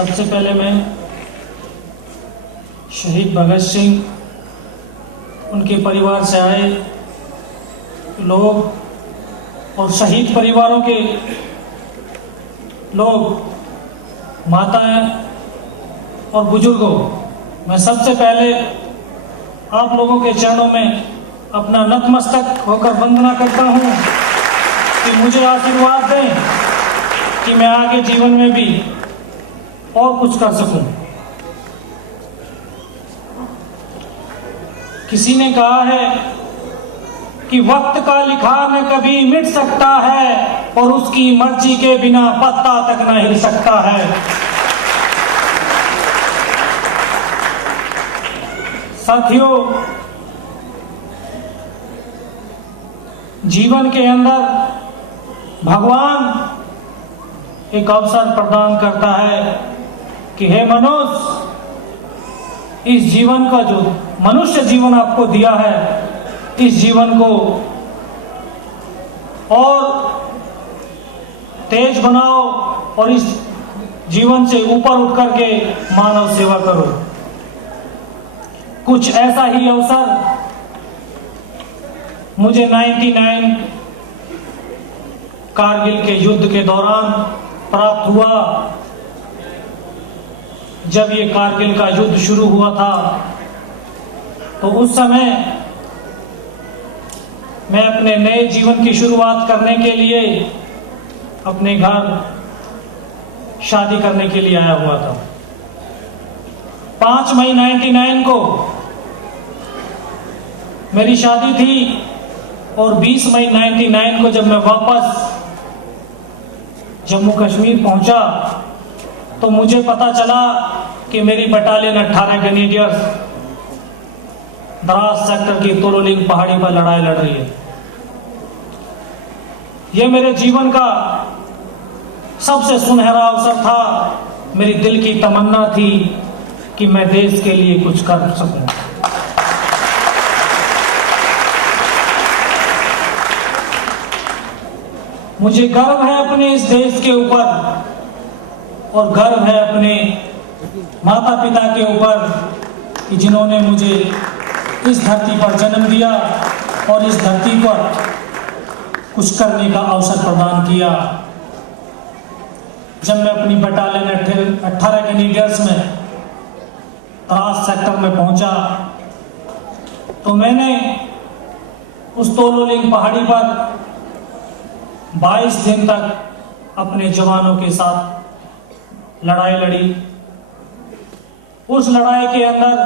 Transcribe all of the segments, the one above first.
सबसे पहले मैं शहीद भगत सिंह, उनके परिवार से आए लोग और शहीद परिवारों के लोग, माताएं और बुजुर्गों, मैं सबसे पहले आप लोगों के चरणों में अपना नतमस्तक होकर वंदना करता हूं कि मुझे आशीर्वाद दें कि मैं आगे जीवन में भी और कुछ कर सकूं। किसी ने कहा है कि वक्त का लिखा न कभी मिट सकता है और उसकी मर्जी के बिना पत्ता तक न हिल सकता है। साथियों, जीवन के अंदर भगवान एक अवसर प्रदान करता है कि हे मनुष्य, इस जीवन का जो मनुष्य जीवन आपको दिया है, इस जीवन को और तेज बनाओ और इस जीवन से ऊपर उठ करके मानव सेवा करो। कुछ ऐसा ही अवसर मुझे 99 कारगिल के युद्ध के दौरान प्राप्त हुआ। जब ये कारगिल का युद्ध शुरू हुआ था तो उस समय मैं अपने नए जीवन की शुरुआत करने के लिए अपने घर शादी करने के लिए आया हुआ था। 5 मई 99 को मेरी शादी थी और 20 मई 99 को जब मैं वापस जम्मू कश्मीर पहुंचा तो मुझे पता चला कि मेरी बटालियन 18 कैनेडियंस द्रास सेक्टर की तोलोलिंग पहाड़ी पर लड़ाई लड़ रही है। यह मेरे जीवन का सबसे सुनहरा अवसर था। मेरी दिल की तमन्ना थी कि मैं देश के लिए कुछ कर सकूं। मुझे गर्व है अपने इस देश के ऊपर और गर्व है अपने माता पिता के ऊपर कि जिन्होंने मुझे इस धरती पर जन्म दिया और इस धरती पर कुछ करने का अवसर प्रदान किया। जब मैं अपनी बटालियन 18 कैनेडियंस में द्रास सेक्टर में पहुंचा तो मैंने उस तोलोलिंग पहाड़ी पर 22 दिन तक अपने जवानों के साथ लड़ाई लड़ी। उस लड़ाई के अंदर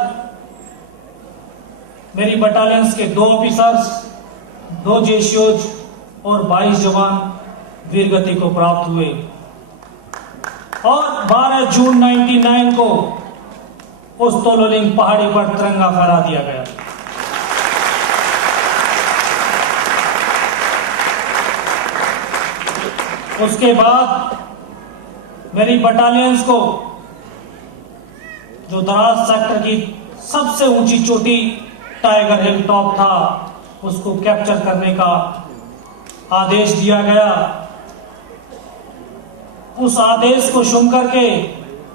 मेरी बटालियंस के 2 ऑफिसर्स, 2 जेसीओज और 22 जवान वीरगति को प्राप्त हुए और 12 जून 99 को उस तोलोलिंग पहाड़ी पर तिरंगा फहरा दिया गया। उसके बाद मेरी बटालियंस को जो द्रास सेक्टर की सबसे ऊंची चोटी टाइगर हिल टॉप था उसको कैप्चर करने का आदेश दिया गया। उस आदेश को सुन करके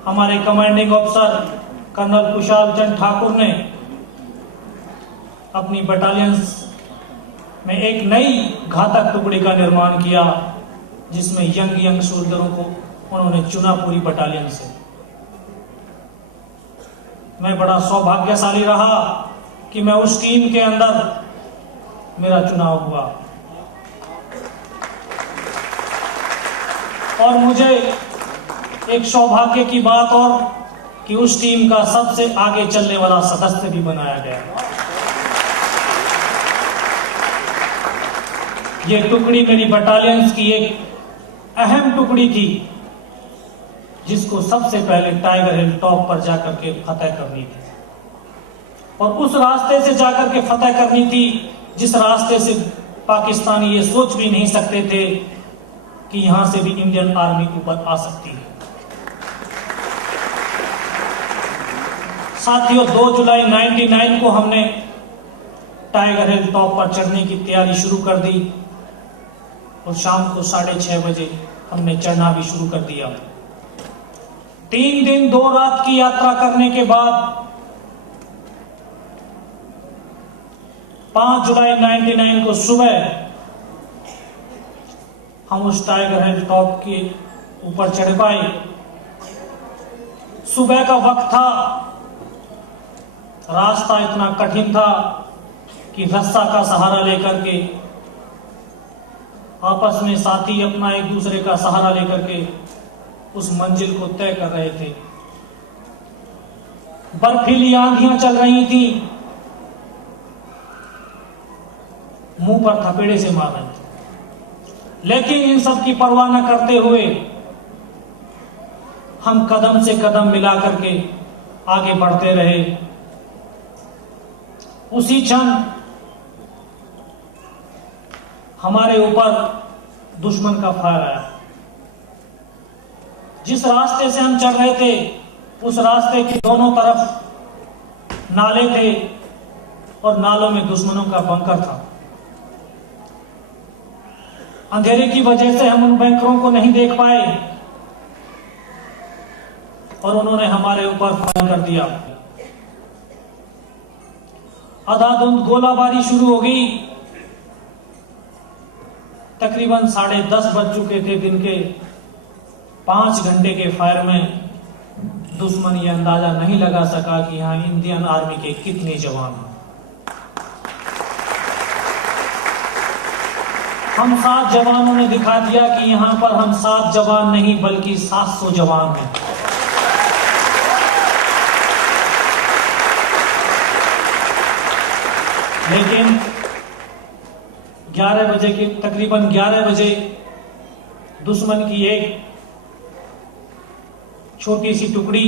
हमारे commanding officer colonel Kushal Chand Thakur ने अपनी बटालियंस में एक नई घातक टुकड़ी का निर्माण किया जिसमें यंग सोल्जरों को उन्होंने चुना पूरी बटालियन से। मैं बड़ा सौभाग्यशाली रहा कि मैं उस टीम के अंदर मेरा चुनाव हुआ और मुझे एक सौभाग्य की बात और कि उस टीम का सबसे आगे चलने वाला सदस्य भी बनाया गया। ये टुकड़ी मेरी बटालियंस की एक अहम टुकड़ी थी जिसको सबसे पहले टाइगर हिल टॉप पर जाकर के फतेह करनी थी और उस रास्ते से जाकर के फतेह करनी थी जिस रास्ते से पाकिस्तानी ये सोच भी नहीं सकते थे कि यहां से भी इंडियन आर्मी ऊपर आ सकती है। साथियों, 2 जुलाई 99 को हमने टाइगर हिल टॉप पर चढ़ने की तैयारी शुरू कर दी और शाम को 6:30 बजे हमने चढ़ना भी शुरू कर दिया। 3 दिन 2 रात की यात्रा करने के बाद 5 जुलाई 99 को सुबह हम उस टाइगर हिल टॉप के ऊपर चढ़ पाए। सुबह का वक्त था, रास्ता इतना कठिन था कि रस्सा का सहारा लेकर के आपस में साथी अपना एक दूसरे का सहारा लेकर के उस मंजिल को तय कर रहे थे। बर्फीली आंधियां चल रही थी, मुंह पर थपेड़े से मार रहे थे, लेकिन इन सब की परवाह न करते हुए हम कदम से कदम मिला करके आगे बढ़ते रहे। उसी क्षण हमारे ऊपर दुश्मन का फायर आया। जिस रास्ते से हम चल रहे थे उस रास्ते के दोनों तरफ नाले थे और नालों में दुश्मनों का बंकर था। अंधेरे की वजह से हम उन बैंकरों को नहीं देख पाए और उन्होंने हमारे ऊपर फायर कर दिया। अंधाधुंध गोलाबारी शुरू हो गई। तकरीबन 10:30 बज चुके थे दिन के। 5 घंटे के फायर में दुश्मन ये अंदाजा नहीं लगा सका कि यहां इंडियन आर्मी के कितने जवान हैं। हम 7 जवानों ने दिखा दिया कि यहां पर हम 7 जवान नहीं बल्कि 700 जवान हैं। लेकिन 11 बजे के तकरीबन 11 बजे दुश्मन की एक छोटी सी टुकड़ी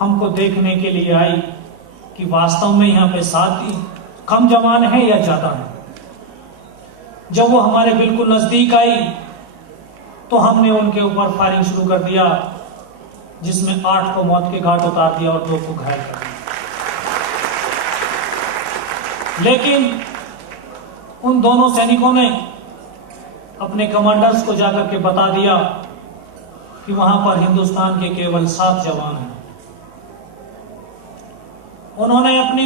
हमको देखने के लिए आई कि वास्तव में यहां पे 7 कम जवान हैं या ज्यादा हैं। जब वो हमारे बिल्कुल नजदीक आई तो हमने उनके ऊपर फायरिंग शुरू कर दिया, जिसमें 8 को मौत के घाट उतार दिया और 2 को घायल कर दिया। लेकिन उन दोनों सैनिकों ने अपने कमांडर्स को जाकर के बता दिया कि वहां पर हिंदुस्तान के केवल 7 जवान हैं। उन्होंने अपनी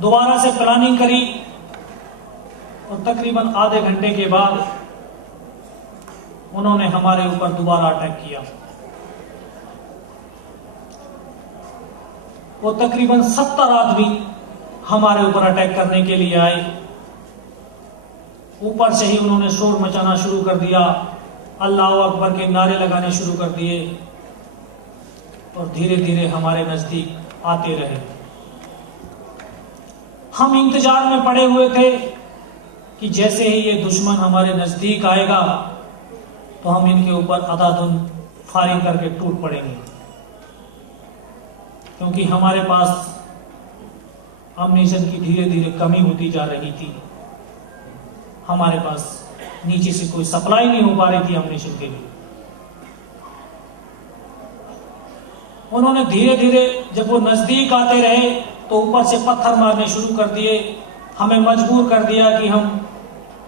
दोबारा से प्लानिंग करी और तकरीबन आधे घंटे के बाद उन्होंने हमारे ऊपर दोबारा अटैक किया। वो तकरीबन 70 आदमी हमारे ऊपर अटैक करने के लिए आए। ऊपर से ही उन्होंने शोर मचाना शुरू कर दिया, अल्लाह अकबर के नारे लगाने शुरू कर दिए और धीरे धीरे हमारे नजदीक आते रहे। हम इंतजार में पड़े हुए थे कि जैसे ही ये दुश्मन हमारे नजदीक आएगा तो हम इनके ऊपर अंधाधुंध फायरिंग करके टूट पड़ेंगे, क्योंकि हमारे पास अम्यूनिशन की धीरे धीरे कमी होती जा रही थी। हमारे पास नीचे से कोई सप्लाई नहीं हो पा रही थी अम्यूनिशन के लिए। उन्होंने धीरे धीरे जब वो नजदीक आते रहे तो ऊपर से पत्थर मारने शुरू कर दिए। हमें मजबूर कर दिया कि हम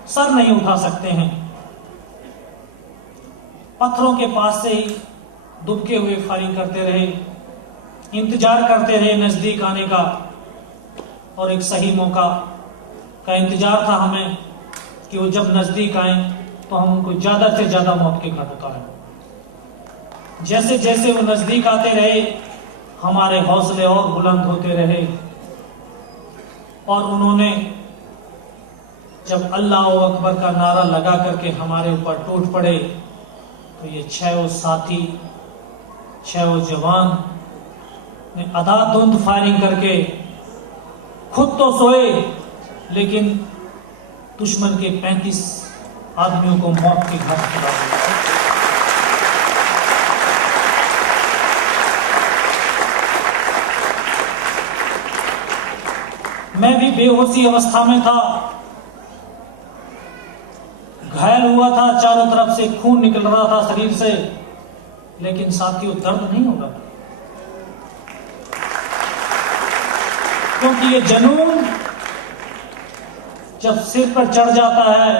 सर नहीं उठा सकते हैं। पत्थरों के पास से ही दुबके हुए फायरिंग करते रहे, इंतजार करते रहे नजदीक आने का, और एक सही मौका का इंतजार था हमें कि वो जब नजदीक आए तो हम उनको ज्यादा से ज्यादा मौत के घाट उतारें। जैसे जैसे वो नजदीक आते रहे हमारे हौसले और बुलंद होते रहे और उन्होंने जब अल्लाह अकबर का नारा लगा करके हमारे ऊपर टूट पड़े तो ये 6 साथी 6 जवान ने अंधाधुंध फायरिंग करके खुद तो सोए लेकिन दुश्मन के 35 आदमियों को मौत के घाट उतार दिया। मैं भी बेहोशी अवस्था में था, घायल हुआ था, चारों तरफ से खून निकल रहा था शरीर से, लेकिन साथियों दर्द नहीं हो रहा था, क्योंकि ये जुनून जब सिर पर चढ़ जाता है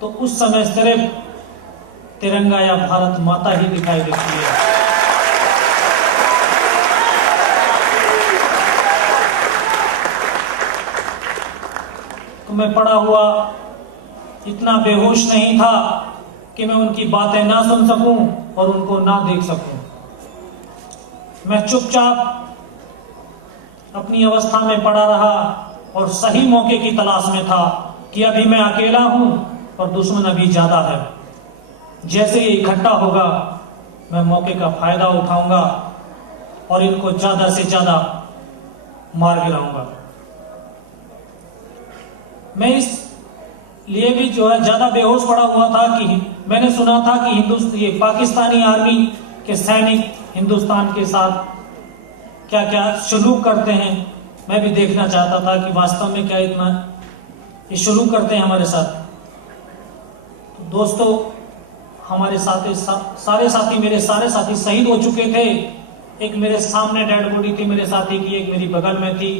तो उस समय सिर्फ तिरंगा या भारत माता ही दिखाई देती है। तो मैं पड़ा हुआ इतना बेहोश नहीं था कि मैं उनकी बातें ना सुन सकूं और उनको ना देख सकूं। मैं चुपचाप अपनी अवस्था में पड़ा रहा और सही मौके की तलाश में था कि अभी मैं अकेला हूं और दुश्मन अभी ज्यादा है। जैसे ये इकट्ठा होगा मैं मौके का फायदा उठाऊंगा और इनको ज्यादा से ज्यादा मार गिराऊंगा। मैं इस लिए भी जो है ज्यादा बेहोश पड़ा हुआ था कि मैंने सुना था कि ये पाकिस्तानी आर्मी के सैनिक हिंदुस्तान के साथ क्या क्या सलूक करते हैं। मैं भी देखना चाहता था कि वास्तव में क्या इतना ये सलूक करते हैं हमारे साथ। तो दोस्तों, हमारे सारे साथी मेरे सारे साथी शहीद हो चुके थे। एक मेरे सामने डेड बॉडी थी मेरे साथी की, एक मेरी बगल में थी,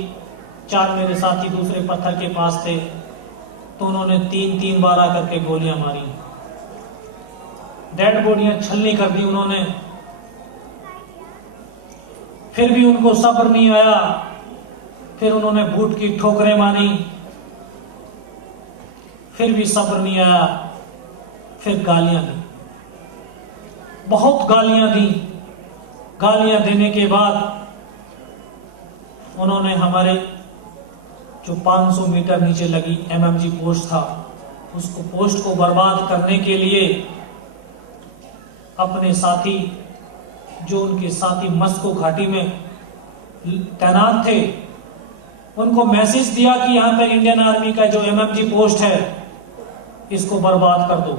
4 मेरे साथी दूसरे पत्थर के पास थे। तो उन्होंने 3-3 बार आकर के गोलियां मारी, डेड बॉडियां छलनी कर दी उन्होंने। फिर भी उनको सब्र नहीं आया, फिर उन्होंने बूट की ठोकरें मारी, फिर भी सब्र नहीं आया, फिर गालियां दी, बहुत गालियां दी। गालियां देने के बाद उन्होंने हमारे जो 500 मीटर नीचे लगी MMG पोस्ट था, उसको पोस्ट को बर्बाद करने के लिए अपने साथी जो उनके साथी मस्को घाटी में तैनात थे उनको मैसेज दिया कि यहां पर इंडियन आर्मी का जो MMG पोस्ट है इसको बर्बाद कर दो।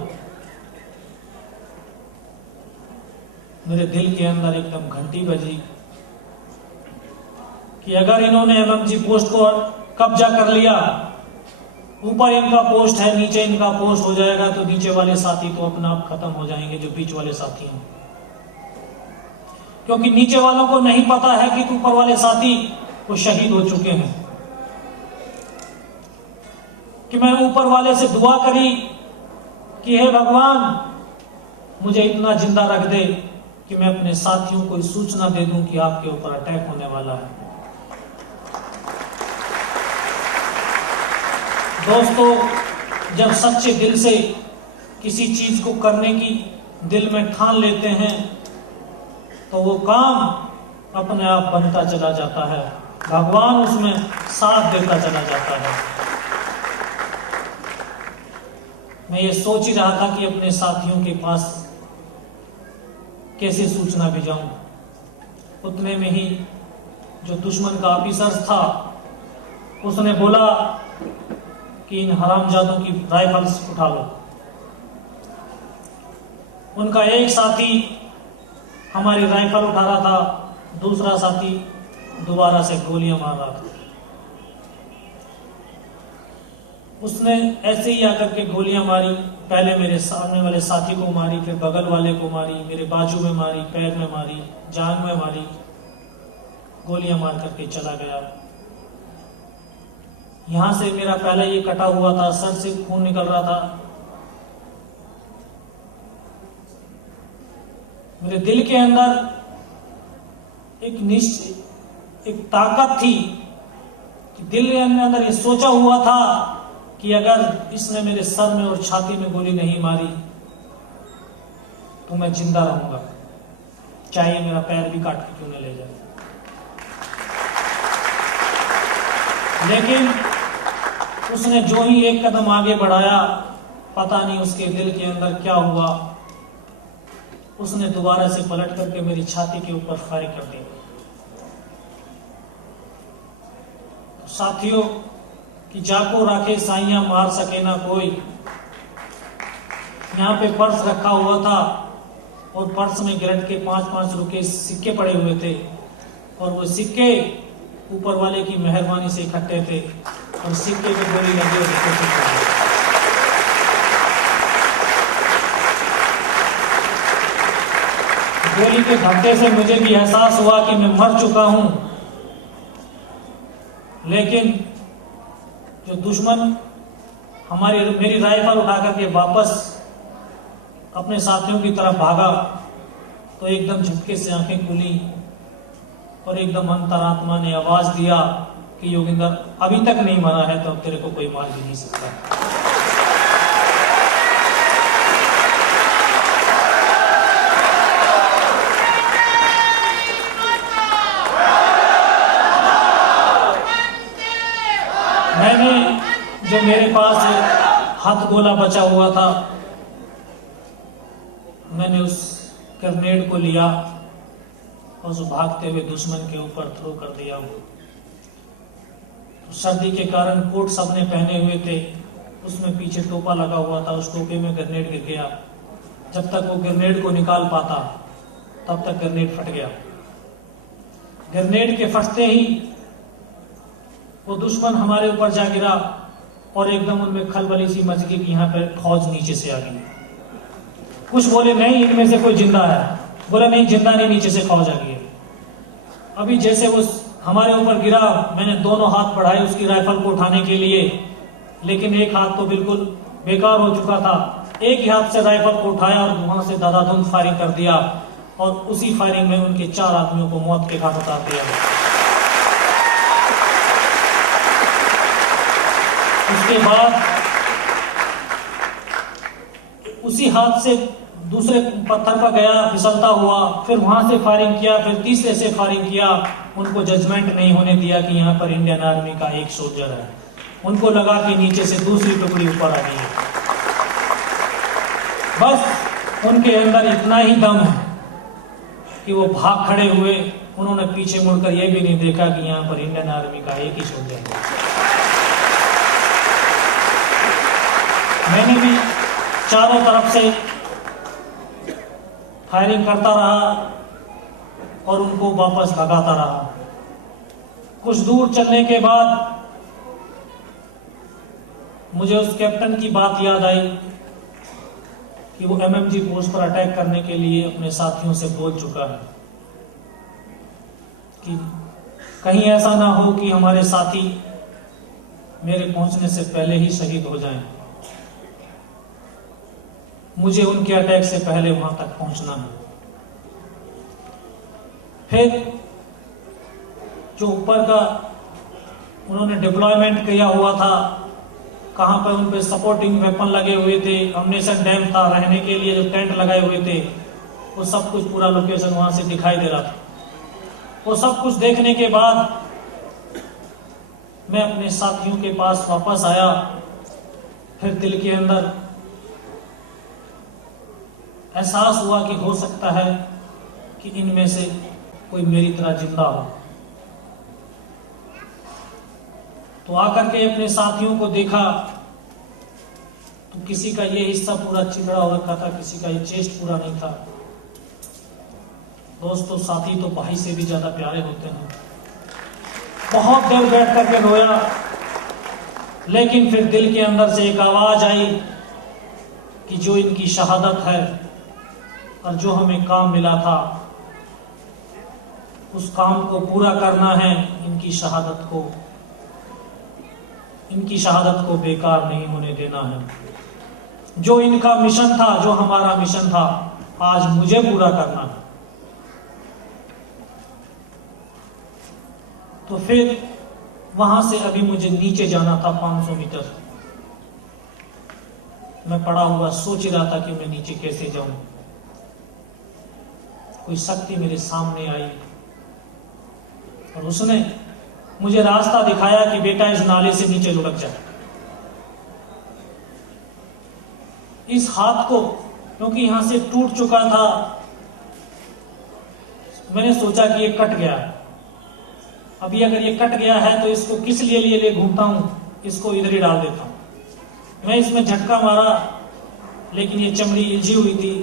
मेरे दिल के अंदर एकदम घंटी बजी कि अगर इन्होंने MMG पोस्ट को कब्जा कर लिया, ऊपर इनका पोस्ट है, नीचे इनका पोस्ट हो जाएगा, तो नीचे वाले साथी तो अपना आप खत्म हो जाएंगे जो बीच वाले साथी हैं। क्योंकि नीचे वालों को नहीं पता है कि ऊपर वाले साथी वो शहीद हो चुके हैं। कि मैं ऊपर वाले से दुआ करी कि हे भगवान मुझे इतना जिंदा रख दे कि मैं अपने साथियों को सूचना दे दूं कि आपके ऊपर अटैक होने वाला है। दोस्तों, जब सच्चे दिल से किसी चीज को करने की दिल में ठान लेते हैं तो वो काम अपने आप बनता चला जाता है, भगवान उसमें साथ देता चला जाता है। मैं ये सोच ही रहा था कि अपने साथियों के पास कैसे सूचना भेजाऊं। उतने में ही जो दुश्मन का ऑफिसर था उसने बोला कि इन हरामजादों की राइफल्स उठा लो। उनका एक साथी हमारी राइफल उठा रहा था, दूसरा साथी दोबारा से गोलियां मार रहा था। उसने ऐसे ही आकर के गोलियां मारी, पहले मेरे सामने वाले साथी को मारी, फिर बगल वाले को मारी, मेरे बाजू में मारी, पैर में मारी, जांघ में मारी, गोलियां मार करके चला गया। यहां से मेरा पहले ये कटा हुआ था, सर से खून निकल रहा था। मेरे दिल के अंदर एक ताकत थी कि दिल के अंदर ये सोचा हुआ था कि अगर इसने मेरे सर में और छाती में गोली नहीं मारी तो मैं जिंदा रहूंगा, चाहे मेरा पैर भी काट के क्यों न ले जाए। लेकिन उसने जो ही एक कदम आगे बढ़ाया, पता नहीं उसके दिल के अंदर क्या हुआ, उसने दोबारा से पलट करके मेरी छाती के ऊपर फायर कर दिया। साथियों, कि जाको राखे साइयां मार सके ना कोई। यहाँ पे पर्स रखा हुआ था और पर्स में गिरट के 5-5 रुपए सिक्के पड़े हुए थे और वो सिक्के ऊपर वाले की मेहरबानी से इकट्ठे थे और सिक्के पे गोली लगी और गोली के धक्के से मुझे भी एहसास हुआ कि मैं मर चुका हूं। लेकिन जो दुश्मन मेरी राइफल उठा करके वापस अपने साथियों की तरफ भागा तो एकदम झटके से आंखें खुली और एकदम अंतरात्मा ने आवाज दिया कि योगिंदर अभी तक नहीं मरा है तो अब तेरे को कोई मार भी नहीं सकता। मैंने जो मेरे पास हाथ गोला बचा हुआ था, मैंने उस ग्रेनेड को लिया और उस भागते हुए दुश्मन के ऊपर थ्रो कर दिया। तो सर्दी के कारण कोट सबने पहने हुए थे, उसमें पीछे टोपा लगा हुआ था, उस टोपे में ग्रेनेड गिर गया। जब तक वो ग्रेनेड को निकाल पाता तब तक ग्रेनेड फट गया। ग्रेनेड के फटते ही वो दुश्मन हमारे ऊपर जा गिरा और एकदम उनमें खलबली सी मच गई कि यहाँ पर फौज नीचे से आ गई। कुछ बोले नहीं इनमें से कोई जिंदा है, बोला नहीं जिंदा नहीं, नीचे से फौज आ गई है। अभी जैसे वो हमारे ऊपर गिरा, मैंने दोनों हाथ बढ़ाए उसकी राइफल को उठाने के लिए, लेकिन एक हाथ तो बिल्कुल बेकार हो चुका था। एक ही हाथ से राइफल को उठाया और वहां से दादाधुन फायरिंग कर दिया और उसी फायरिंग में उनके 4 आदमियों को मौत के घाट उतार दिया। उसके बाद उसी हाथ से दूसरे पत्थर पर गया, फिसलता हुआ, फिर वहां से फायरिंग किया, फिर तीसरे से फायरिंग किया। उनको जजमेंट नहीं होने दिया कि यहाँ पर इंडियन आर्मी का एक सोल्जर है। उनको लगा कि नीचे से दूसरी टुकड़ी ऊपर आ गई है। बस उनके अंदर इतना ही दम है कि वो भाग खड़े हुए, उन्होंने पीछे मुड़कर यह भी नहीं देखा कि यहाँ पर इंडियन आर्मी का एक ही सोल्जर है। मैंने भी चारों तरफ से फायरिंग करता रहा और उनको वापस भगाता रहा। कुछ दूर चलने के बाद मुझे उस कैप्टन की बात याद आई कि वो एमएमजी पोस्ट पर अटैक करने के लिए अपने साथियों से बोल चुका है कि कहीं ऐसा ना हो कि हमारे साथी मेरे पहुंचने से पहले ही शहीद हो जाएं। मुझे उनके अटैक से पहले वहां तक पहुंचना है। फिर जो ऊपर का उन्होंने डिप्लॉयमेंट किया हुआ था, कहां पर उन पे सपोर्टिंग वेपन लगे हुए थे, अम्युनिशन डैम था, रहने के लिए जो टेंट लगाए हुए थे, वो सब कुछ पूरा लोकेशन वहां से दिखाई दे रहा था। वो सब कुछ देखने के बाद मैं अपने साथियों के पास वापस आया। फिर दिल के अंदर एहसास हुआ कि हो सकता है कि इनमें से कोई मेरी तरह जिंदा हो। तो आकर के अपने साथियों को देखा तो किसी का ये हिस्सा पूरा चिंगड़ा हो रखा था, किसी का ये चेस्ट पूरा नहीं था। दोस्तों, साथी तो भाई से भी ज्यादा प्यारे होते हैं। बहुत देर बैठ करके रोया, लेकिन फिर दिल के अंदर से एक आवाज आई कि जो इनकी शहादत है और जो हमें काम मिला था उस काम को पूरा करना है। इनकी शहादत को बेकार नहीं होने देना है। जो इनका मिशन था, जो हमारा मिशन था, आज मुझे पूरा करना है। तो फिर वहां से अभी मुझे नीचे जाना था 500 मीटर। मैं पड़ा हुआ सोच रहा था कि मैं नीचे कैसे जाऊं। कोई शक्ति मेरे सामने आई और उसने मुझे रास्ता दिखाया कि बेटा इस नाले से नीचे लुढ़क जा। इस हाथ को, क्योंकि यहां से टूट चुका था, मैंने सोचा कि ये कट गया। अभी अगर ये कट गया है तो इसको किस लिए घूमता हूं, इसको इधर ही डाल देता हूं। मैं इसमें झटका मारा, लेकिन ये चमड़ी इलझी हुई थी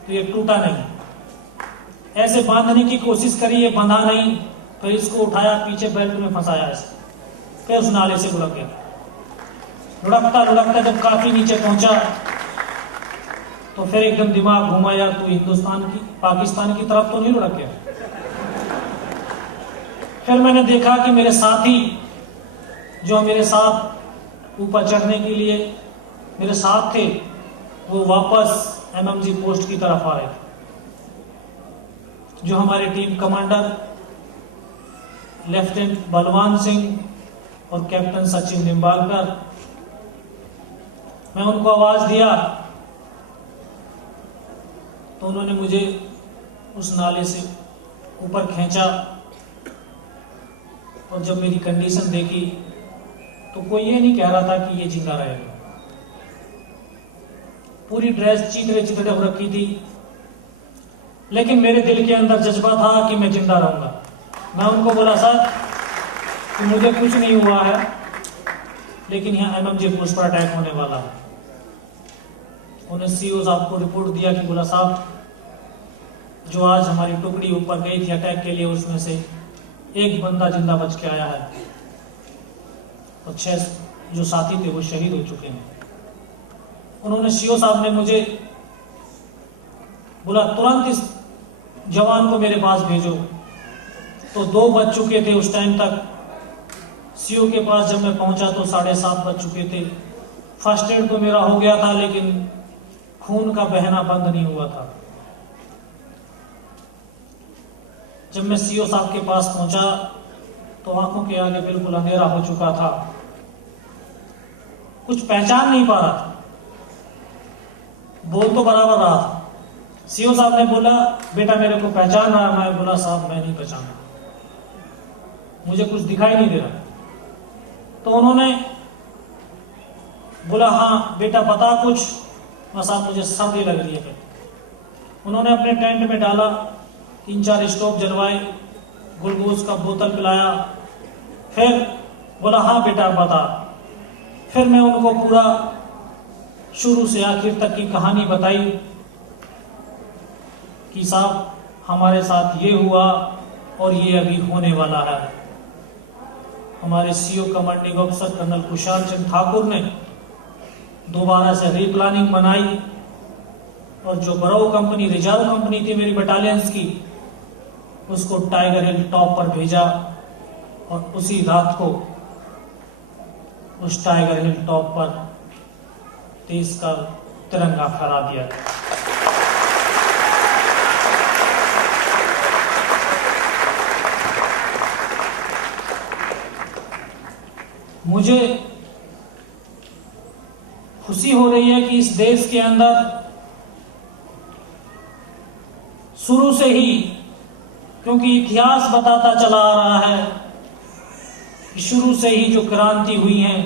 तो ये टूटा नहीं। ऐसे बांधने की कोशिश करी, ये बंधा नहीं। फिर इसको उठाया, पीछे बेल्ट में फंसाया इसे, फिर उस नाले से लुढ़क गया। लुढ़कता लुढ़कता जब काफी नीचे पहुंचा तो फिर एकदम दिमाग घुमा, यार तू हिंदुस्तान की पाकिस्तान की तरफ तो नहीं लुढ़क गया। फिर मैंने देखा कि मेरे साथी जो मेरे साथ ऊपर चढ़ने के लिए मेरे साथ थे, वो वापस एमएमजी पोस्ट की तरफ आ रहे थे। जो हमारे team commander lieutenant Balwan Singh और कैप्टन सचिन निम्बालकर। मैं उनको आवाज दिया तो उन्होंने मुझे उस नाले से ऊपर खींचा, और जब मेरी कंडीशन देखी तो कोई ये नहीं कह रहा था कि ये जिंदा रहेगा। पूरी ड्रेस चीतरे चितरे हो रखी थी, लेकिन मेरे दिल के अंदर जज्बा था कि मैं जिंदा रहूंगा। मैं उनको बोला, सर कि मुझे कुछ नहीं हुआ है, लेकिन यहाँ MMJ पोस्ट पर अटैक होने वाला है। उन्हें CO साहब को रिपोर्ट दिया कि बोला साहब, जो आज हमारी टुकड़ी ऊपर गई थी अटैक के लिए, उसमें से एक बंदा जिंदा बच के आया है और 6 जो साथी थे वो शहीद हो चुके हैं। उन्होंने CO साहब ने मुझे बोला तुरंत इस जवान को मेरे पास भेजो। तो 2 बज चुके थे उस टाइम तक। CO के पास जब मैं पहुंचा तो 7:30 बज चुके थे। फर्स्ट एड तो मेरा हो गया था, लेकिन खून का बहना बंद नहीं हुआ था। जब मैं CO साहब के पास पहुंचा तो आंखों के आगे बिल्कुल अंधेरा हो चुका था, कुछ पहचान नहीं पा रहा था, बोल तो बराबर रहा था। CO साहब ने बोला, बेटा मेरे को पहचान रहा है? मैं बोला, साहब मैं नहीं पहचान रहा, मुझे कुछ दिखाई नहीं दे रहा। तो उन्होंने बोला, हाँ बेटा बता कुछ। मैं, साहब मुझे सर्दी लग रही है। उन्होंने अपने टेंट में डाला, 3-4 स्टोव जलवाए, ग्लूकोज का बोतल पिलाया, फिर बोला, हाँ बेटा बता। फिर मैं उनको पूरा शुरू से आखिर तक की कहानी बताई कि साहब हमारे साथ ये हुआ और ये अभी होने वाला है। हमारे CO commanding officer colonel Kushal Chand Thakur ने दोबारा से रीप्लानिंग बनाई, और जो बराउ कंपनी, रिजर्व कंपनी थी मेरी बटालियंस की, उसको टाइगर हिल टॉप पर भेजा, और उसी रात को उस टाइगर हिल टॉप पर देश का तिरंगा फहरा दिया। मुझे खुशी हो रही है कि इस देश के अंदर शुरू से ही, क्योंकि इतिहास बताता चला आ रहा है कि शुरू से ही जो क्रांति हुई है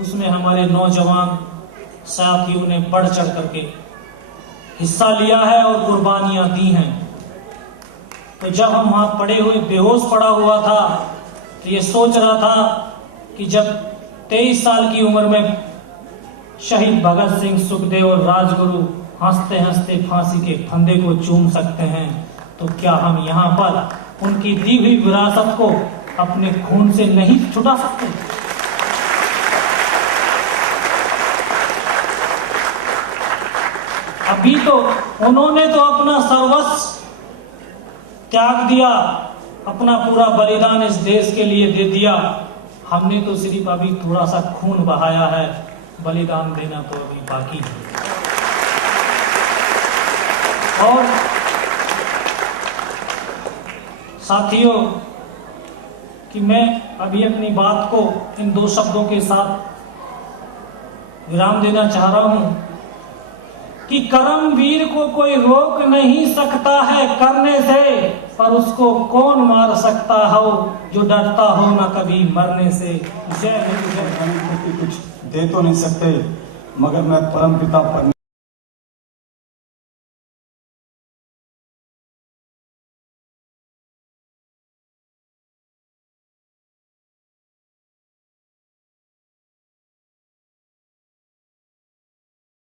उसमें हमारे नौजवान साथियों ने बढ़ चढ़ करके हिस्सा लिया है और कुर्बानियां दी हैं। तो जब हम वहां पड़े हुए बेहोश पड़ा हुआ था तो ये सोच रहा था कि जब 23 साल की उम्र में शहीद भगत सिंह, सुखदेव और राजगुरु हंसते हंसते फांसी के फंदे को चूम सकते हैं, तो क्या हम यहाँ पर उनकी दी हुई विरासत को अपने खून से नहीं छुटा सकते? अभी तो उन्होंने तो अपना सर्वस्व त्याग दिया, अपना पूरा बलिदान इस देश के लिए दे दिया। हमने तो सिर्फ अभी थोड़ा सा खून बहाया है, बलिदान देना तो अभी बाकी है। और साथियों कि मैं अभी अपनी बात को इन 2 शब्दों के साथ विराम देना चाह रहा हूं कि कर्मवीर को कोई रोक नहीं सकता है करने से, पर उसको कौन मार सकता हो जो डरता हो ना कभी मरने से। जय हिंद। कुछ दे तो नहीं सकते, मगर मैं परमपिता परमेश्वर